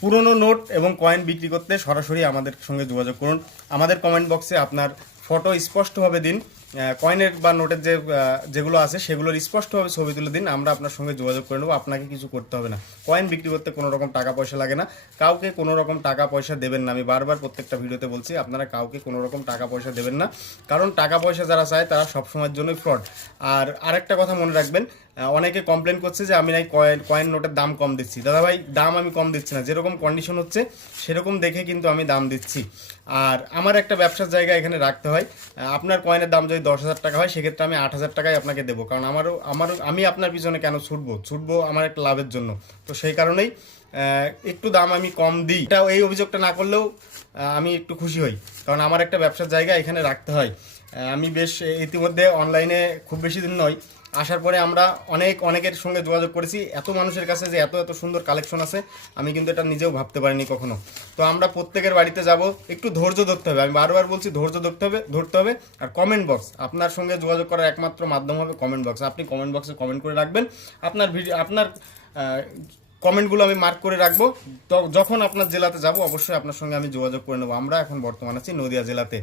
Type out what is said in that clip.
পুরনো নোট এবং কয়েন বিক্রি করতে সরাসরি আমাদের সঙ্গে যোগাযোগ করুন। আমাদের কমেন্ট বক্সে আপনার ফটো স্পষ্টভাবে দিন, কয়েনের বা নোটের যেগুলো আছে সেগুলোর স্পষ্টভাবে ছবি তুলে দিন, আমরা আপনার সঙ্গে যোগাযোগ করে নেবো। আপনাকে কিছু করতে হবে না। কয়েন বিক্রি করতে কোনো রকম টাকা পয়সা লাগে না, কাউকে কোনো রকম টাকা পয়সা দেবেন না। আমি বারবার প্রত্যেকটা ভিডিওতে বলছি, আপনারা কাউকে কোনো রকম টাকা পয়সা দেবেন না, কারণ টাকা পয়সা যারা চায় তারা সবসময়ের জন্যই ফ্রড। আর আরেকটা কথা মনে রাখবেন, অনেকে কমপ্লেন করছে যে আমি নাই কয়েন নোটের দাম কম দিচ্ছি। দাদা ভাই, দাম আমি কম দিচ্ছি না, যেরকম কন্ডিশন হচ্ছে সেরকম দেখে কিন্তু আমি দাম দিচ্ছি। আর আমার একটা ব্যবসার জায়গা এখানে রাখতে হয়। আপনার কয়েনের দাম যদি 10,000 টাকা হয়, সেক্ষেত্রে আমি 8,000 টাকায় আপনাকে দেবো, কারণ আমি আপনার পিছনে কেন ছুটবো আমার একটা লাভের জন্য। তো সেই কারণেই একটু দাম আমি কম দিই। এই অভিযোগটা না করলেও আমি একটু খুশি হই, কারণ আমার একটা ব্যবসার জায়গা এখানে রাখতে হয়। আমি বেশ ইতিমধ্যে অনলাইনে খুব বেশি দিন নয় আসার পরে আমরা অনেকের সঙ্গে যোগাযোগ করেছি। এত মানুষের কাছে যে এত এত সুন্দর কালেকশন আছে, আমি কিন্তু এটা নিজেও ভাবতে পারিনি কখনো। তো আমরা প্রত্যেকের বাড়িতে যাব, একটু ধৈর্য ধরতে হবে। আমি বারবার বলছি, ধৈর্য ধরতে হবে। আর কমেন্ট বক্স, আপনার সঙ্গে যোগাযোগ করার একমাত্র মাধ্যম হবে কমেন্ট বক্স। আপনি কমেন্ট বক্সে কমেন্ট করে রাখবেন, আপনার কমেন্টগুলো আমি মার্ক করে রাখবো। তো যখন আপনার জেলাতে যাব, অবশ্যই আপনার সঙ্গে আমি যোগাযোগ করে নেবো। আমরা এখন বর্তমানে আছি নদিয়া জেলাতে।